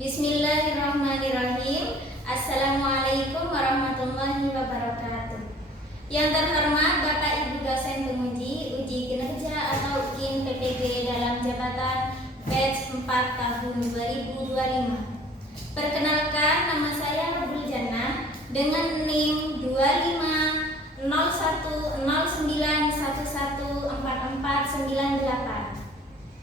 Bismillahirrahmanirrahim. Assalamualaikum warahmatullahi wabarakatuh. Yang terhormat Bapak Ibu dosen penguji uji kinerja atau UKIN PPG dalam jabatan batch 4 tahun 2025. Perkenalkan, nama saya Robul Jannah dengan NIM 250109114498.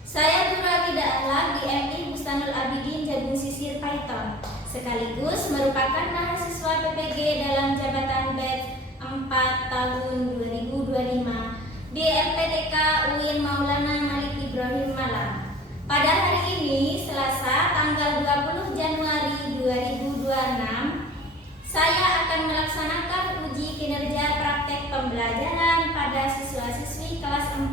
Saya guru akidah akhlak di MI Bustanul Abidin Jabung Sisir Paiton, sekaligus merupakan mahasiswa PPG dalam jabatan batch 4 tahun 2025 di LPTK UIN Maulana Malik Ibrahim Malang. Pada hari ini, Selasa tanggal 20 Januari 2026, saya akan melaksanakan uji kinerja praktek pembelajaran pada siswa-siswi kelas 4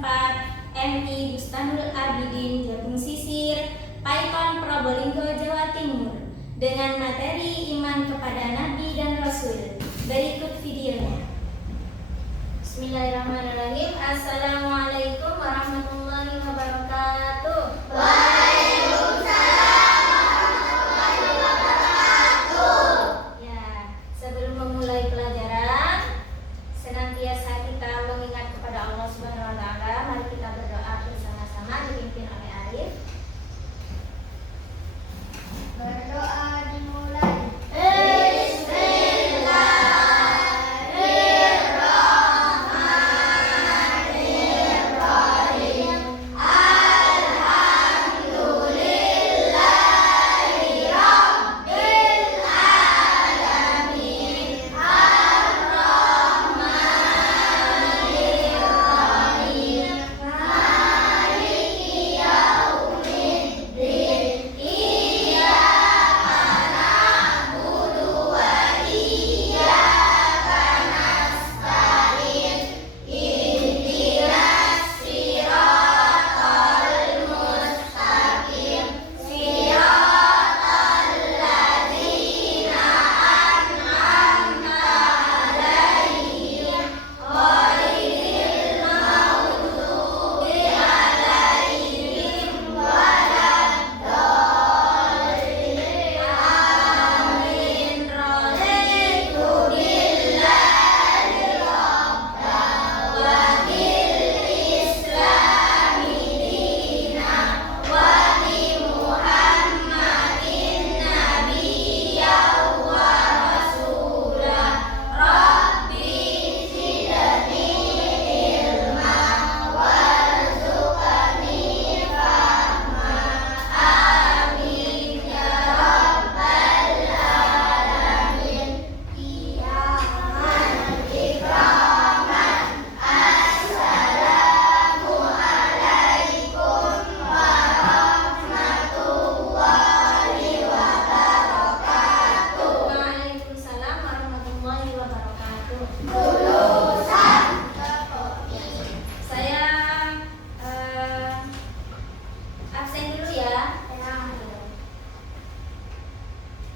MI Bustanul Abidin Jabung Sisir Paiton Probolinggo Jawa Timur dengan materi iman kepada Nabi dan Rasul. Berikut videonya. Bismillahirrahmanirrahim. Assalamualaikum warahmatullahi wabarakatuh. Waalaikumsalam warahmatullahi wabarakatuh. Ya, sebelum memulai pelajaran, senantiasa kita mengingat kepada Allah Subhanahu wa taala. Mari kita berdoa bersama-sama dipimpin oleh Arif. Berdoa dimulai.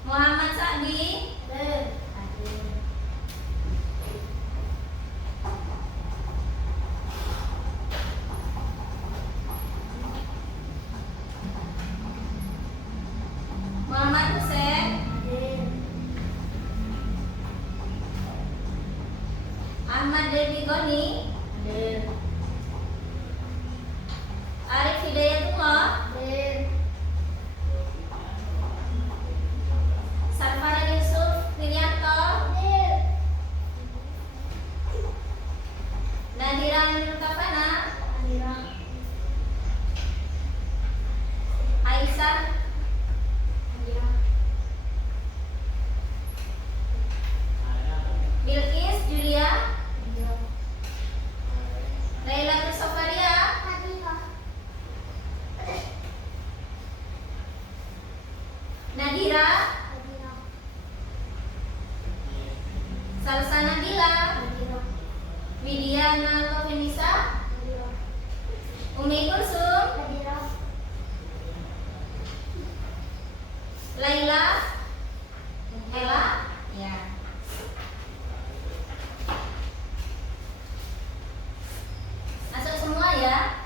Muhammad Sa'di. Muhammad Hussein. Ahmad Dewi Goni. Arif Hidayatullah. Sarfara Yusuf Wirianto. Nadira Nurkafana. Aisyah. Bilqis Julia. Laila, Ella, ya. Masuk semua ya.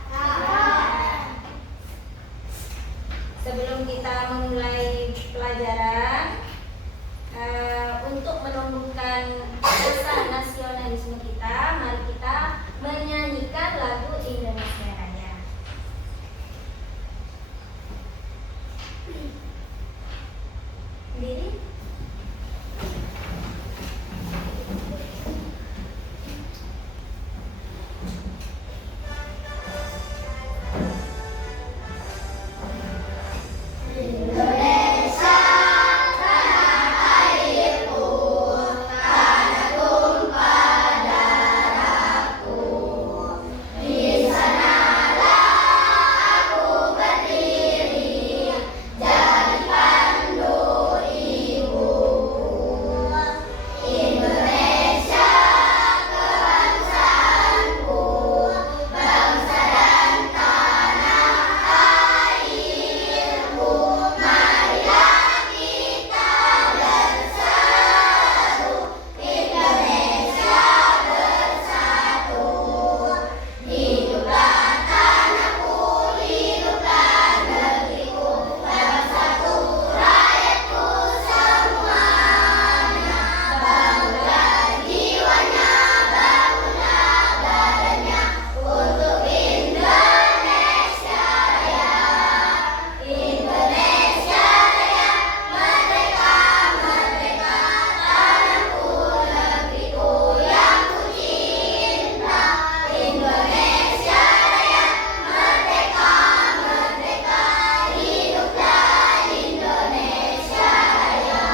Sebelum kita memulai pelajaran, untuk menumbuhkan rasa nasionalisme kita, mari kita menyanyikan lagu Indonesia Raya. Berdiri. Indonesia, tanah airku, tanah tumpah darahku. Di sanalah aku berdiri, jadi pandu ibuku. Indonesia, kebangsaanku, bangsa dan tanah airku. Marilah kita bersatu, Indonesia bersatu. Hiduplah tanahku, hiduplah negeriku, bersatu rakyatku semuanya. Bangunlah jiwanya, bangunlah badannya, untuk Indonesia Raya. Indonesia Raya, merdeka, merdeka, tanahku, negeriku yang kucinta. Indonesia Raya, merdeka, merdeka, hiduplah Indonesia Raya.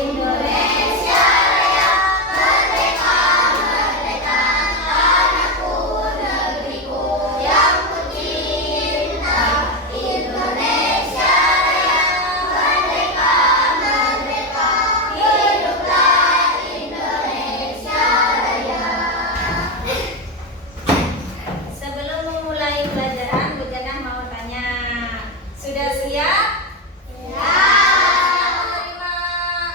Indonesia Raya, merdeka, merdeka, tanahku, negeriku yang kucinta. Indonesia Raya, merdeka, merdeka, hiduplah Indonesia Raya. Sebelum memulai pelajaran, Bu Jana mau tanya, sudah siap? Ya. Menerima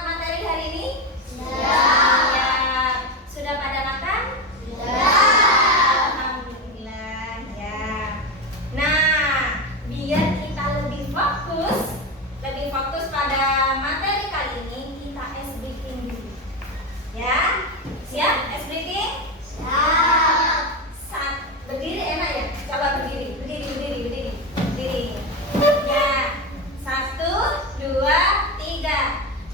materi hari ini? Siap. Siap. Sudah pada makan? Sudah. Alhamdulillah ya. Nah, biar kita lebih fokus pada materi kali ini, kita ice breaking dulu. Ya, siap ice breaking? Siap. Berdiri enak ya? Coba berdiri. Ya, 1, 2, 3.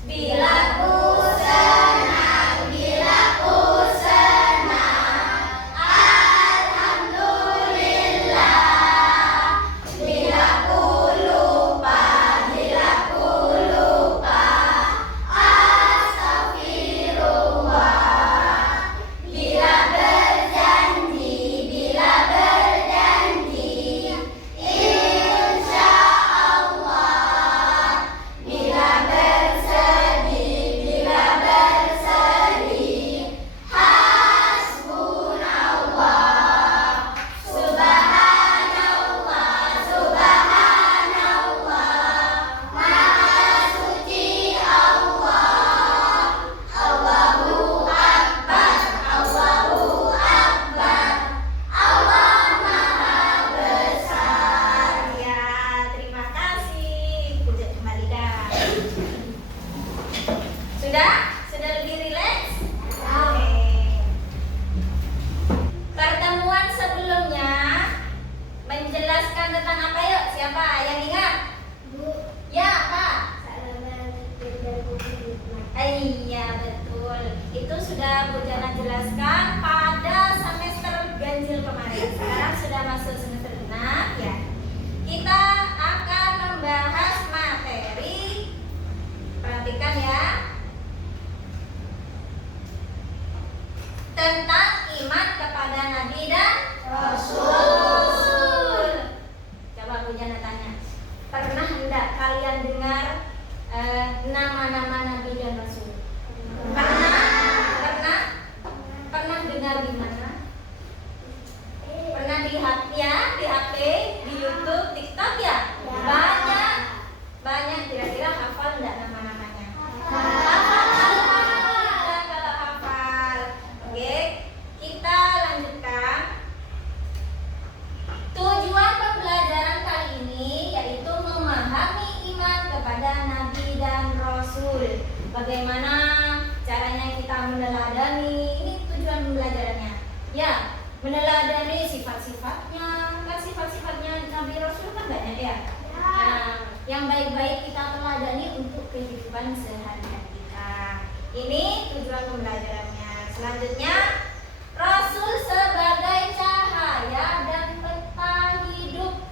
Bila ku senang, bila ku senang, alhamdulillah. Bila ku lupa, astagfirullah. Bila berjanji, insya Allah. Bila bersedih, hasbunallah. Subhanallah, Maha suci Allah. Allahu Akbar, Allah Maha besar. Ya, terima kasih. Puja kembalikan. Sudah lebih rileks? Oke. Pertemuan sebelumnya menjelaskan tentang apa yuk? Siapa yang ingat? Ya, Pak. Iya, betul. Itu sudah Bu Jana jelaskan pada semester ganjil kemarin. Sekarang sudah masuk semester genap ya. Kita akan membahas materi. Perhatikan ya. Tentang iman kepada Nabi dan Rasul. Coba Bu Jana tanya, pernah enggak kalian dengar nama-nama Nabi dan Rasul? Pernah dengar di mana? Pernah lihat ya di HP, di YouTube, TikTok ya? Banyak. Kira-kira Ya. Nah, yang baik-baik kita teladani untuk kehidupan sehari-hari kita. Ini tujuan pembelajarannya. Selanjutnya, Rasul sebagai cahaya dan peta hidup.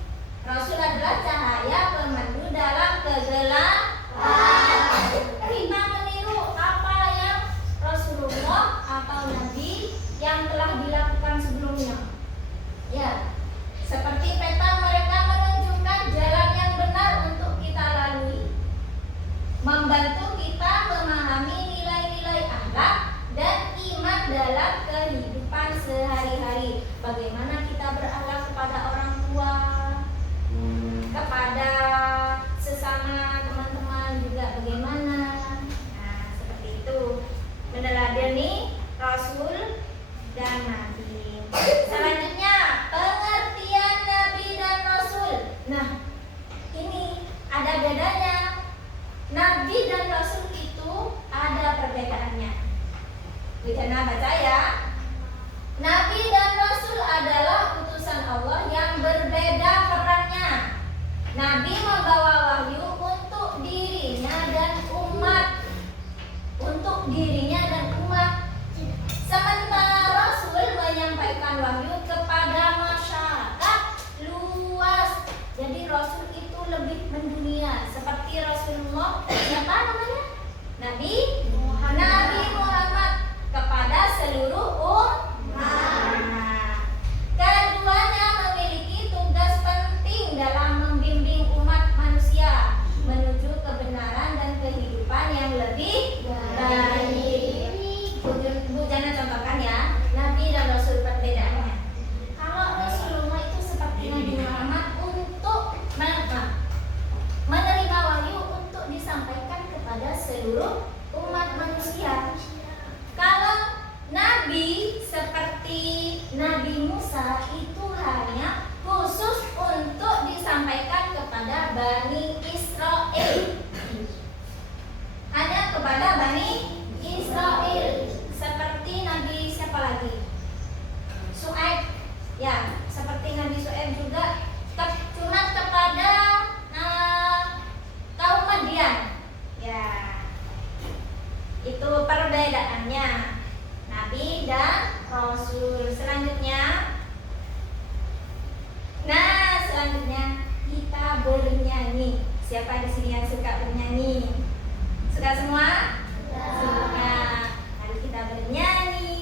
Rasul adalah cahaya pemandu dalam kegelapan. Kita meniru apa yang Rasulullah atau Nabi yang telah dilakukan sebelumnya. Ya, seperti peta mereka menunjukkan jalan yang benar untuk kita lalui, membantu kita memahami nilai-nilai akhlak dan iman dalam kehidupan sehari-hari. Bagaimana kita berakhlak kepada orang tua, kepada sesama teman-teman juga bagaimana. Nah, seperti itu. Meneladani Rasul dan Nabi. Selanjutnya, pengertian Nabi dan Rasul. Nah, ini ada bedanya. Nabi dan Rasul itu ada perbedaannya. Bidana baca ya. Nabi dan Rasul adalah utusan Allah yang berbeda perannya. Nabi membawa wahyu untuk dirinya dan umat. Untuk dirinya dan umat. Sementara Rasul menyampaikan wahyu kepada masyarakat luas. Jadi Rasul itu lebih mendunia. Seperti Rasulullah, siapa namanya? Nabi Muhammad kepada seluruh umat. Keduanya memiliki tugas penting dalam membimbing umat manusia menuju kebenaran dan kehidupan yang lebih baik. Bu Jana contohkan ya, Nabi dan Rasul perbedaannya. Kalau Rasulullah itu seperti Nabi Muhammad untuk menerima wahyu untuk disampaikan kepada seluruh umat manusia. Kalau Nabi seperti Nabi Musa itu hanya khusus untuk disampaikan kepada Bani Israel. Hanya kepada Bani Israel. Seperti Nabi siapa lagi? Syuaib. Ya, seperti Nabi Syuaib juga cuma kepada kaum Madian. Ya. Itu perbedaannya Nabi dan Rasul. Selanjutnya, kita bernyanyi. Siapa di sini yang suka bernyanyi? Suka semua? Suka. Mari kita bernyanyi.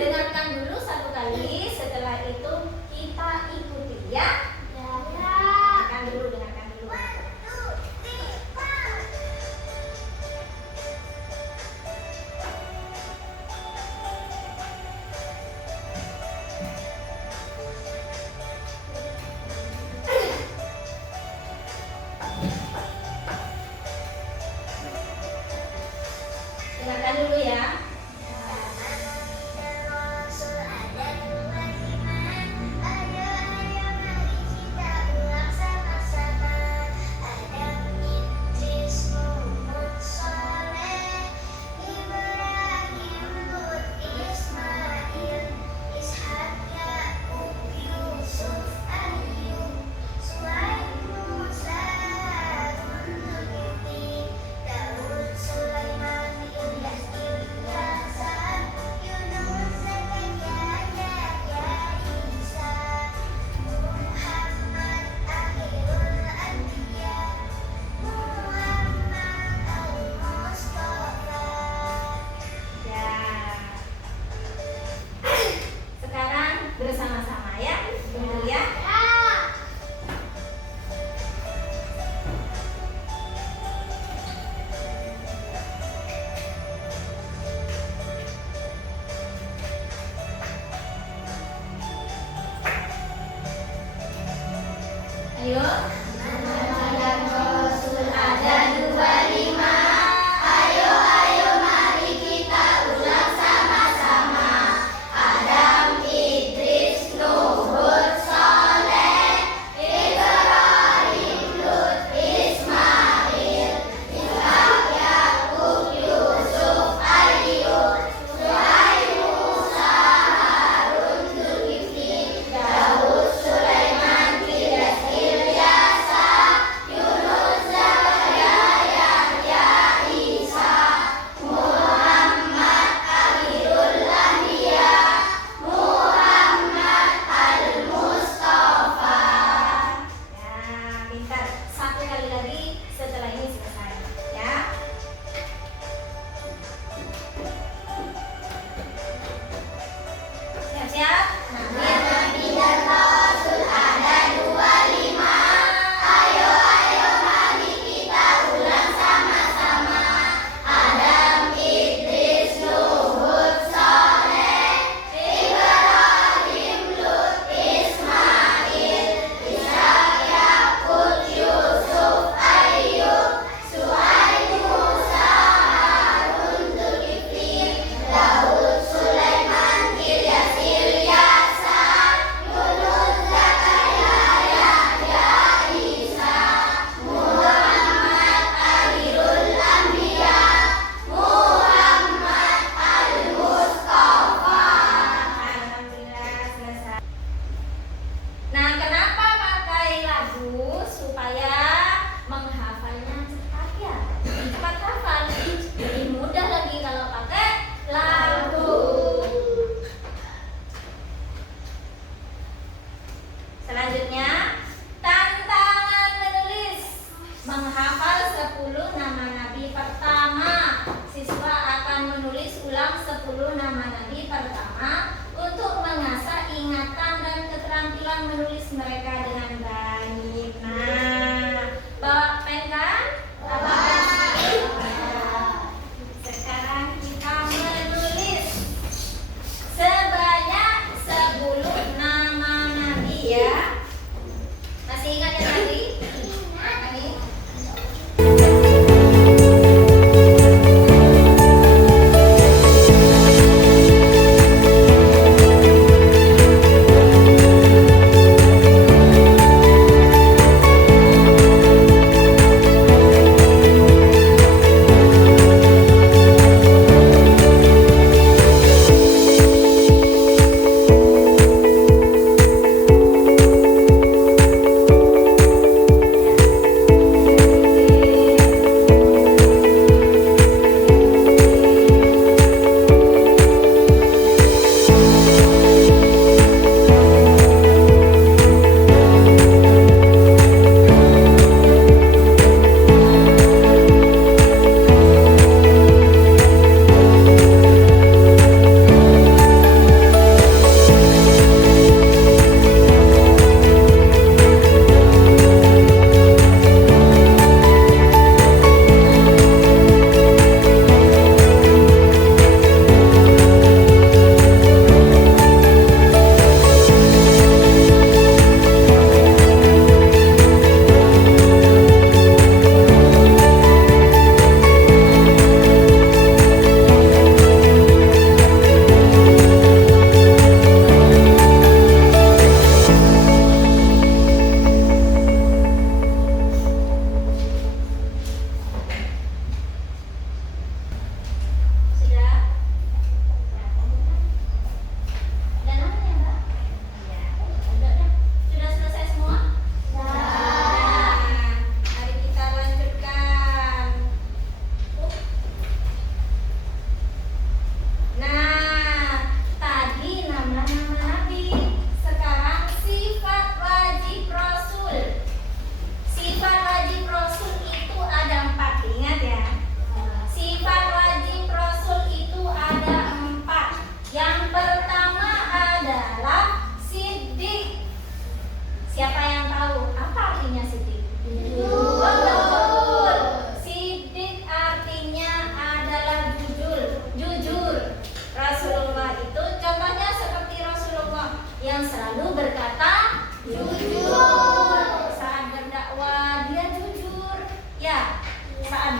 Dengarkan dulu satu kali, setelah itu kita ikuti ya. Dengarkan dulu. Dengarkan dulu ya. Bersama-sama ya, dulu ya. Ayo. Rasul ada 25. Ayo mari kita ulang sama-sama. Adam, Idris, Nuh. menulis mereka dengan baik. Nah, bawa pen kan? Bawa pen. Sekarang kita menulis sebanyak 10 nama nabi ya. Masih ingat ya tadi? Ini.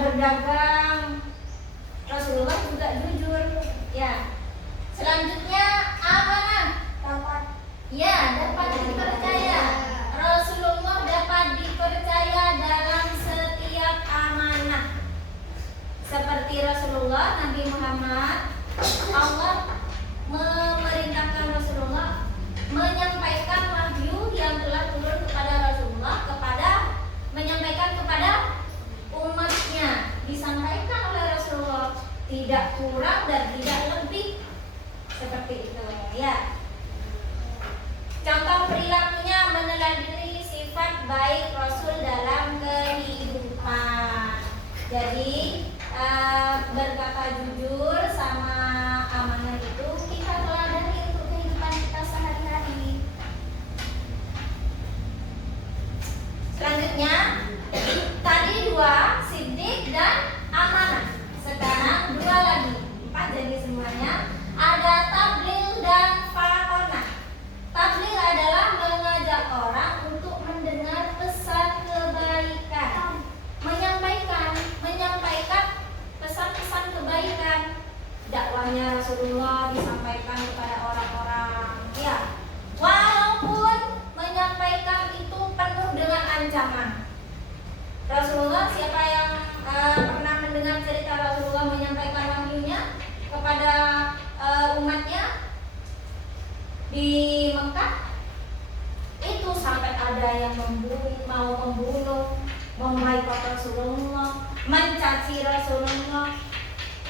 Berdagang Rasulullah juga jujur ya. Selanjutnya amanah, dapat dipercaya. Rasulullah dapat dipercaya dalam setiap amanah. Seperti Rasulullah Nabi Muhammad, Allah memerintahkan Rasulullah menyampaikan wahyu yang telah turun kepada Rasulullah menyampaikan kepada umatnya, disampaikan oleh Rasulullah, tidak kurang dan tidak lebih, seperti itu ya. Contoh perilakunya meneladani sifat baik Rasul dalam kehidupan. Jadi berkata jujur sama amanah itu kita teladani untuk kehidupan kita sehari-hari. Selanjutnya tadi 2, siddiq dan amanah. Sekarang 2 lagi, 4 jadi semuanya. Ada tabligh dan fatonah. Tabligh adalah mengajak orang untuk mendengar pesan kebaikan, menyampaikan pesan-pesan kebaikan. Dakwahnya Rasulullah disampaikan kepada orang-orang ya. Walaupun menyampaikan itu penuh dengan ancaman. Rasulullah, siapa yang pernah mendengar cerita Rasulullah menyampaikan wahyunya kepada umatnya di Mekah, itu sampai ada yang mau membunuh, memboikot Rasulullah, mencaci Rasulullah,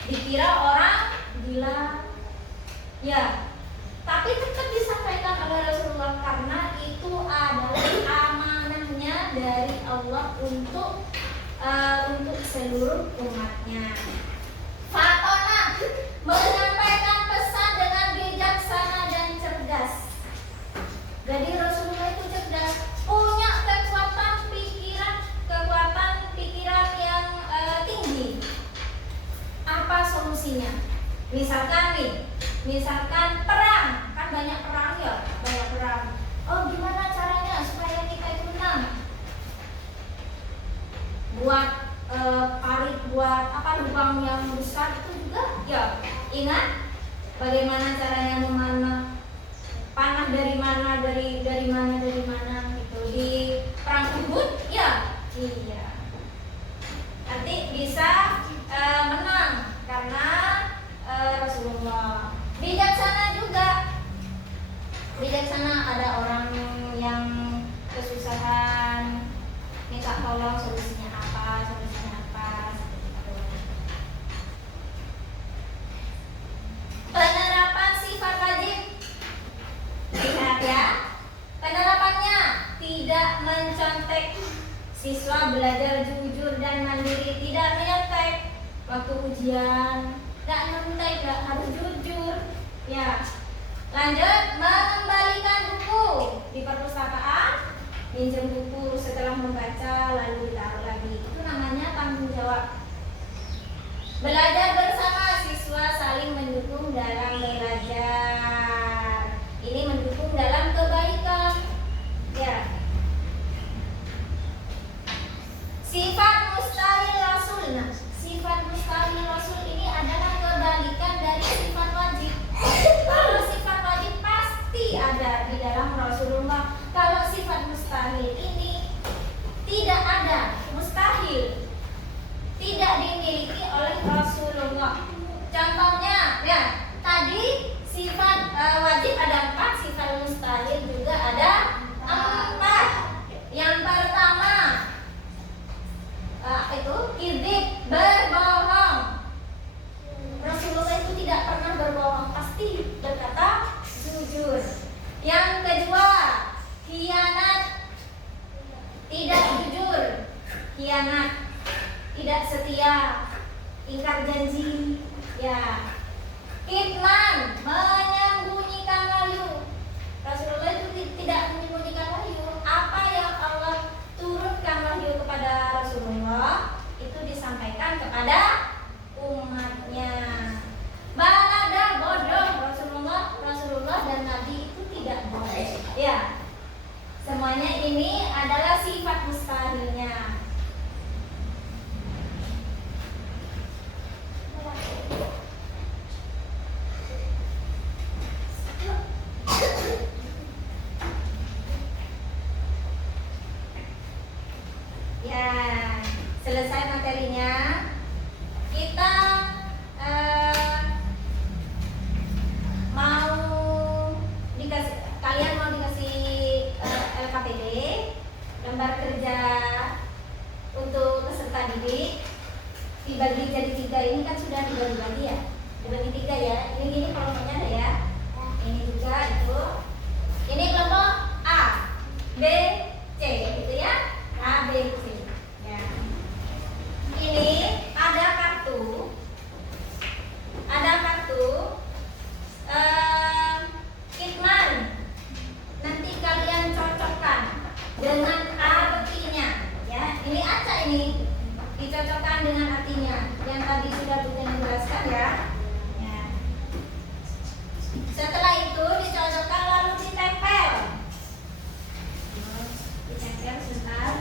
dikira orang gila ya. Tapi tetap disampaikan oleh Rasulullah karena itu adalah amanahnya dari Allah untuk seluruh umatnya. Fatona menyampaikan pesan dengan bijaksana dan cerdas. Jadi Rasulullah itu ada orang yang kesusahan, minta tolong solusinya apa, seperti itu. Penerapan sifat wajib. Lihat ya. Penerapannya tidak mencontek. Siswa belajar jujur dan mandiri, tidak menyontek waktu ujian, tidak nyontek, tidak harus jujur. Ya. Lanjut, mengembalikan buku di perpustakaan, minjem buku setelah membaca lalu ditaruh lagi. Itu namanya tanggung jawab. Belajar bersama, siswa saling mendukung dalam belajar. Ini mendukung dalam kebaikan. Ya. Sifat mustahil rasul. Nah, sifat mustahil rasul ini adalah kebalikan dari sifat wajib. Kalau sifat wajib pasti ada di dalam Rasulullah. Kalau sifat mustahil ini tidak ada, mustahil, tidak dimiliki oleh Rasulullah. Contohnya, ya, tadi sifat wajib ada 4, sifat mustahil juga ada 4. Yang pertama, itu kidzib, berbohong. Rasulullah itu tidak pernah berbohong, pasti berkata jujur. Yang kedua, khianat, tidak jujur, khianat, tidak setia, ingkar janji. Ya. Kitman, menyembunyikan wahyu. Rasulullah itu tidak menyembunyikan wahyu. Apa yang Allah turunkan wahyu kepada Rasulullah itu disampaikan kepada umatnya. Balada, bodoh. Rasulullah dan Nabi itu tidak bodoh. Ya. Semuanya ini adalah sifat mustahilnya. Ya, selesai materinya. Kita kalian mau dikasih LKPD, lembar kerja untuk peserta didik, dibagi jadi 3. Ini kan sudah dibagi-bagi ya, dibagi 3 ya. Ini kelompoknya ada ya. Ini juga itu. Ini kelompok A, B, C, gitu ya. A, B, C. Ya. Ini ada kartu. Kitman. Nanti kalian cocokkan dengan artinya. Ya, ini acak ini. Dicocokkan dengan artinya. Yang tadi sudah Bunda jelaskan ya. Ya. Setelah itu dicocokkan lalu ditempel. Ditempel sebentar.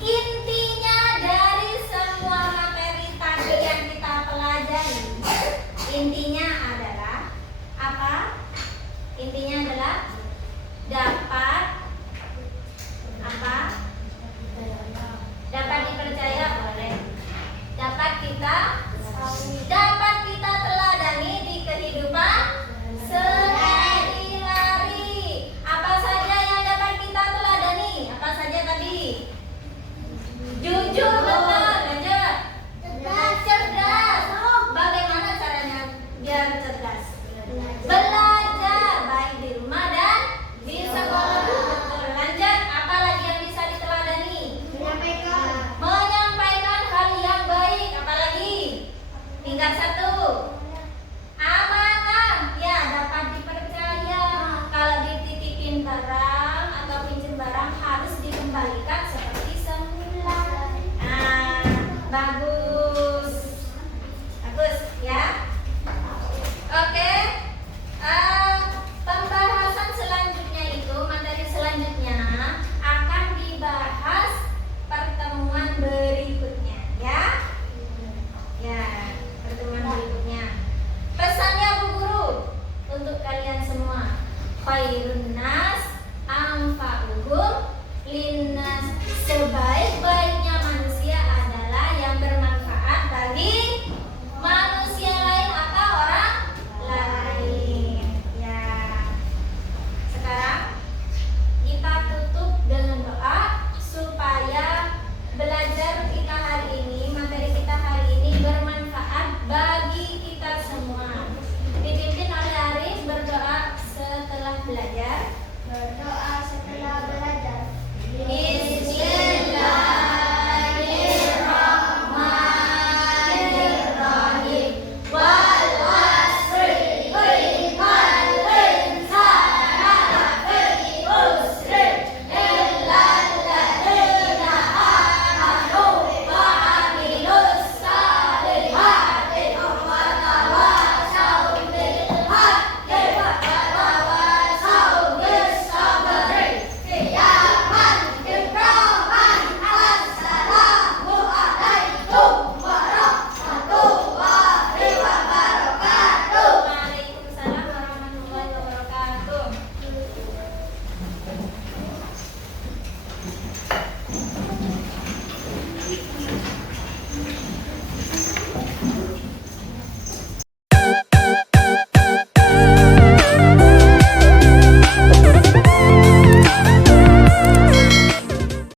Inti